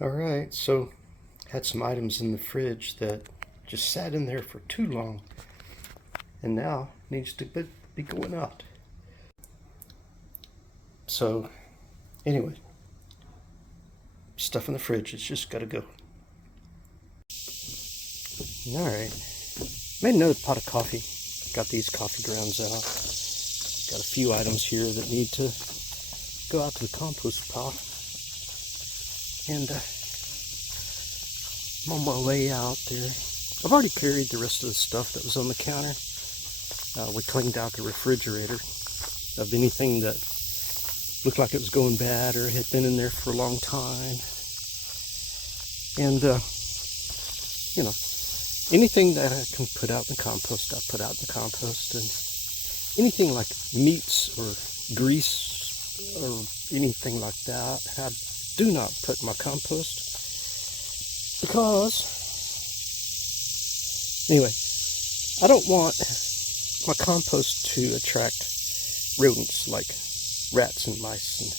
All right, so had some items in the fridge that just sat in there for too long and now needs to be going out. So anyway, stuff in the fridge, it's just got to go. All right, made another pot of coffee. Got these coffee grounds out. Got a few items here that need to go out to the compost pile. And I'm on my way out there. I've already carried the rest of the stuff that was on the counter. We cleaned out the refrigerator of anything that looked like it was going bad or had been in there for a long time. And, anything that I can put out in the compost, I put out in the compost. And anything like meats or grease or anything like that, I do not put in my compost. Because, anyway, I don't want my compost to attract rodents like rats and mice and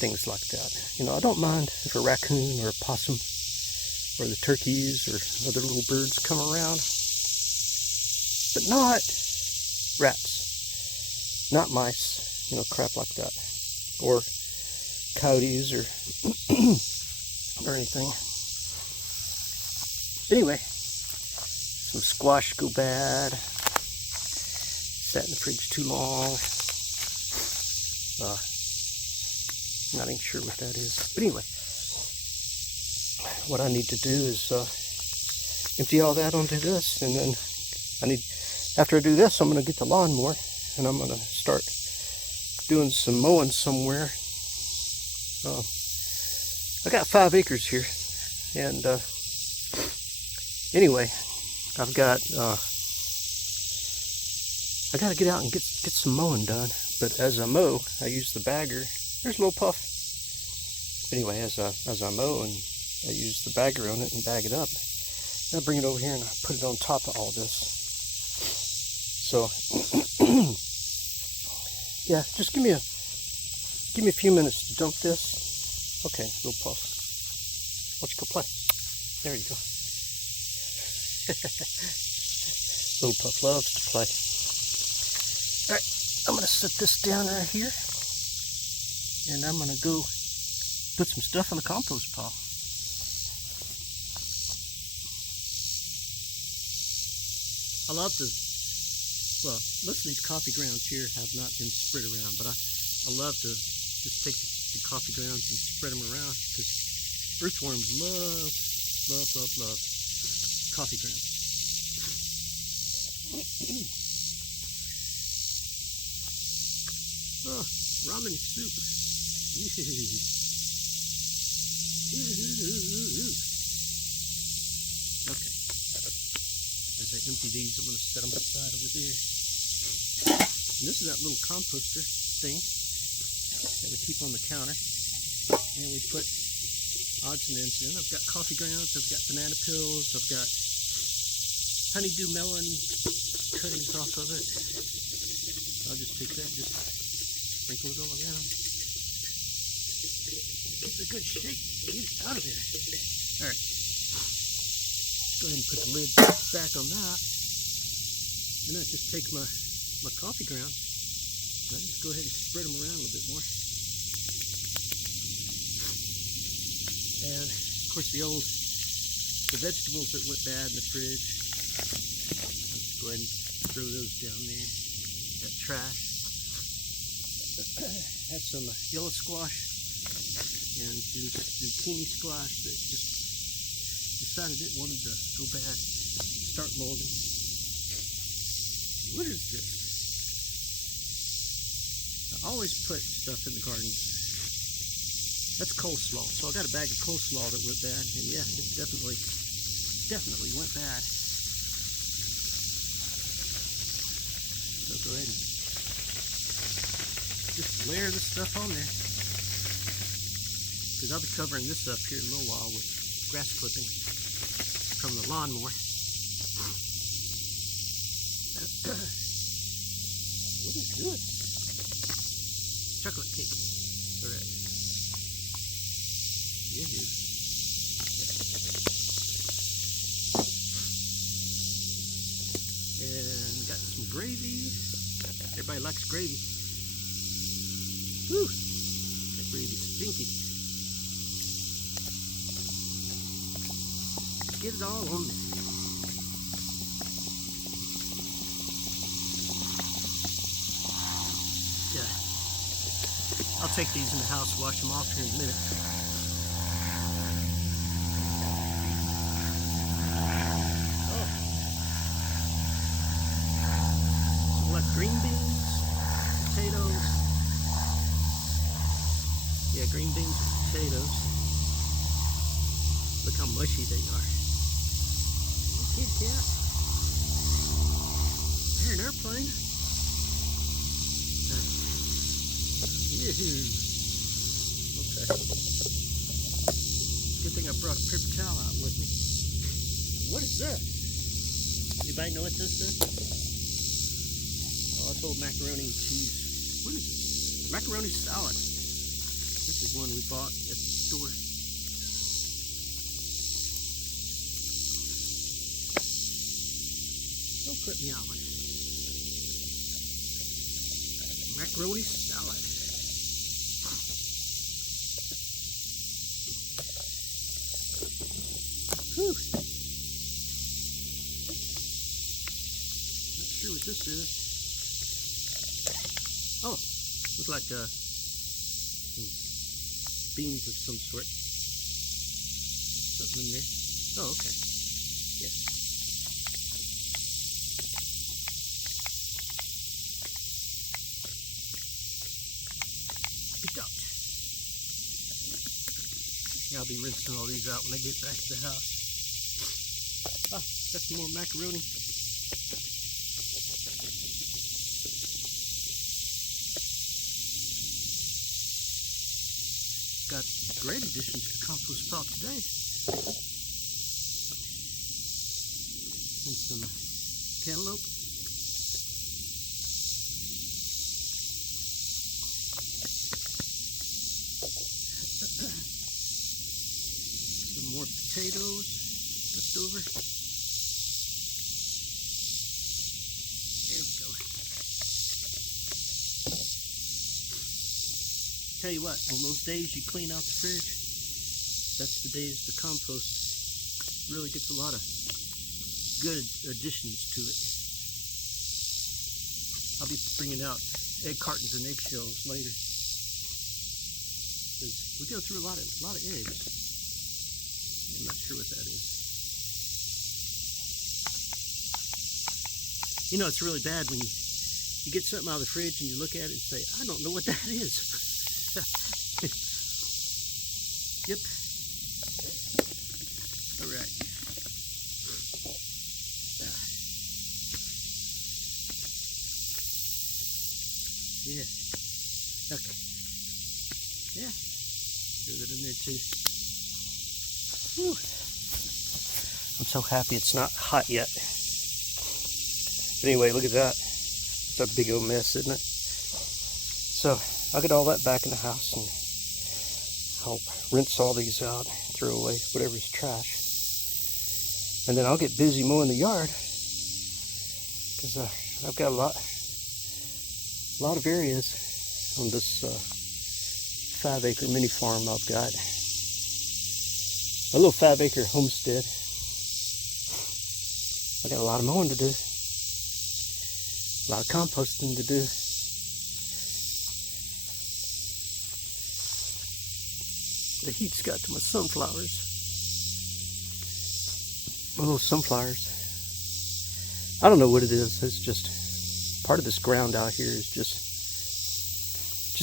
things like that. I don't mind if a raccoon or a possum or the turkeys or other little birds come around, but not rats, not mice, crap like that, or coyotes or or anything. Anyway, some squash go bad. Sat in the fridge too long. Not even sure what that is. But anyway, what I need to do is empty all that onto this, and then after I do this, I'm going to get the lawnmower and I'm going to start doing some mowing somewhere. I got 5 acres here, and anyway, I got to get out and get some mowing done. But as I mow, I use the bagger. There's a little puff. But anyway, as I mow, and I use the bagger on it and bag it up, and I bring it over here and I put it on top of all this. So yeah, just give me a few minutes to dump this. Okay, little puff. Why don't you go play? There you go. Little puff loves to play. Alright, I'm going to set this down right here, and I'm going to go put some stuff in the compost pile. I love most of these coffee grounds here have not been spread around, but I love to just take the coffee grounds and spread them around, because earthworms love coffee grounds. Oh, ramen soup. Okay. As I empty these, I'm going to set them aside over there. And this is that little composter thing that we keep on the counter. And we put odds and ends in. I've got coffee grounds, I've got banana peels, I've got honeydew melon cuttings off of it. I'll just take that and just sprinkle it all around. Give it a good shake. Get it out of there. Alright. Go ahead and put the lid back on that. And I just take my coffee grounds and I just go ahead and spread them around a little bit more. And of course the vegetables that went bad in the fridge, I'll just go ahead and throw those down there. That trash. Had some yellow squash and zucchini squash that just decided it wanted to go bad, start molding. What is this? I always put stuff in the garden. That's coleslaw. So I got a bag of coleslaw that went bad, and yeah, it definitely went bad. So go ahead and just layer this stuff on there, because I'll be covering this up here in a little while with grass clippings from the lawnmower. What is this? Chocolate cake. Alright. It is. gravy. Everybody likes gravy. Whew. That gravy's stinky. Get it all on there. Yeah. I'll take these in the house, wash them off here in a minute. Green beans, potatoes. Yeah, green beans and potatoes. Look how mushy they are. Kid cat. They're an airplane. Okay. Good thing I brought a paper towel out with me. What is that? Anybody know what this is? I told macaroni and cheese. What is it? Macaroni salad. This is one we bought at the store. Don't put me out. Macaroni salad. Whew. Not sure what this is. Oh, looks like some beans of some sort. Something in there. Oh, okay. Yeah. Picked out. Yeah, I'll be rinsing all these out when I get back to the house. Ah, got some more macaroni. Got great additions to compost pile today. And some cantaloupe. Some more potatoes left over. There we go. Tell you what, on those days you clean out the fridge, that's the days the compost really gets a lot of good additions to it. I'll be bringing out egg cartons and eggshells later, because we go through a lot of eggs. I'm not sure what that is. You know, it's really bad when you get something out of the fridge and you look at it and say, I don't know what that is. Yep. All right. Yeah. Okay. Yeah. Throw that in there too. Whew. I'm so happy it's not hot yet. But anyway, look at that. It's a big old mess, isn't it? So I'll get all that back in the house and I'll rinse all these out, throw away whatever's trash. And then I'll get busy mowing the yard, because I've got a lot of areas on this 5-acre mini farm I've got. A little 5-acre homestead. I got a lot of mowing to do. A lot of composting to do. The heat's got to my sunflowers. My little sunflowers. I don't know what it is. It's just part of this ground out here is just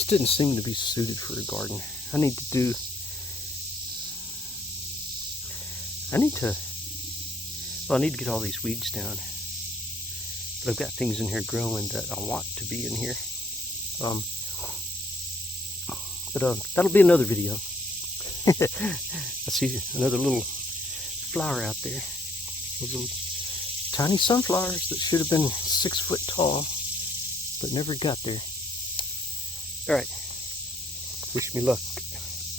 didn't seem to be suited for a garden. I need to get all these weeds down. But I've got things in here growing that I want to be in here. But that'll be another video. I see another little flower out there. Those little tiny sunflowers that should have been 6 foot tall, but never got there. Alright, wish me luck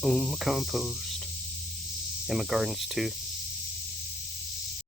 on my compost and my gardens too.